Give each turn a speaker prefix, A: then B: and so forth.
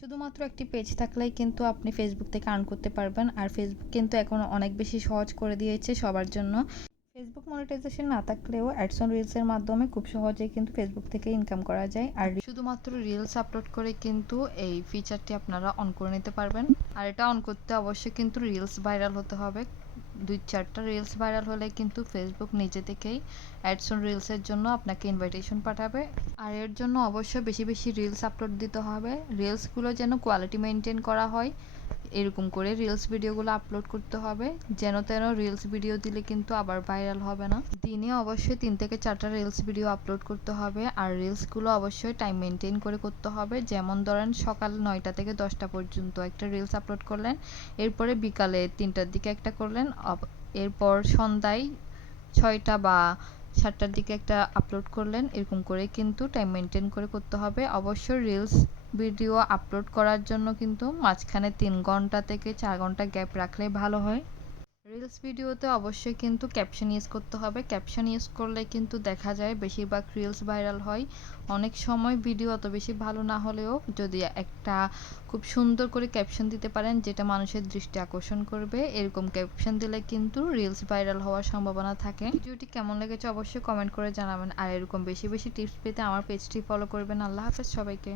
A: শুধুমাত্র একটি পেজ থাকলেই কিন্তু আপনি ফেসবুক থেকে আর্ন করতে পারবেন। আর ফেসবুক কিন্তু এখন অনেক বেশি সহজ করে দিয়েছে সবার জন্য। ফেসবুক মনিটাইজেশন না থাকলেও অ্যাডসন রিলসের মাধ্যমে খুব সহজেই কিন্তু ফেসবুক থেকে ইনকাম করা যায়। আর শুধুমাত্র রিলস আপলোড করে কিন্তু এই ফিচারটি আপনারা অন করে নিতে পারবেন। আর এটা অন করতে অবশ্যই কিন্তু রিলস ভাইরাল হতে হবে। দুই চারটা রিলস ভাইরাল হলে কিন্তু ফেসবুক নিজে থেকেই অ্যাডসন রিলসের জন্য আপনাকে ইনভাইটেশন পাঠাবে। আর এর জন্য অবশ্যই বেশি বেশি রিলস আপলোড দিতে হবে। রিলসগুলো যেন কোয়ালিটি মেনটেন করা হয়। এরকম করে রিলস ভিডিওগুলো আপলোড করতে হবে। যেন তেন রিলস ভিডিও দিলে কিন্তু আবার ভাইরাল হবে না। দিনে অবশ্যই তিন থেকে চারটা রিলস ভিডিও আপলোড করতে হবে। আর রিলসগুলো অবশ্যই টাইম মেনটেন করে করতে হবে। যেমন ধরেন সকাল নয়টা থেকে দশটা পর্যন্ত একটা রিলস আপলোড করলেন, এরপরে বিকালে তিনটার দিকে একটা করলেন এরপর সন্ধ্যায় ছয়টা বা সাতটার দিকে একটা আপলোড করলেন, এরকম করে কিন্তু টাইম মেনটেন করে করতে হবে। অবশ্যই রিলস ভিডিও আপলোড করার জন্য কিন্তু মাঝখানে তিন ঘণ্টা থেকে চার ঘণ্টা গ্যাপ রাখলে ভালো হয়। রিলস ভিডিওতে অবশ্যই কিন্তু ক্যাপশন ইউজ করতে হবে। ক্যাপশন ইউজ করলে কিন্তু দেখা যায় বেশিরভাগ রিলস ভাইরাল হয়। অনেক সময় ভিডিও অত বেশি ভালো না হলেও যদি একটা খুব সুন্দর করে ক্যাপশন দিতে পারেন, যেটা মানুষের দৃষ্টি আকর্ষণ করবে, এরকম ক্যাপশন দিলে কিন্তু রিলস ভাইরাল হওয়ার সম্ভাবনা থাকে। ভিডিওটি কেমন লেগেছে অবশ্যই কমেন্ট করে জানাবেন। আর এরকম বেশি বেশি টিপস পেতে আমার পেজটি ফলো করবেন। আল্লাহ হাফেজ সবাইকে।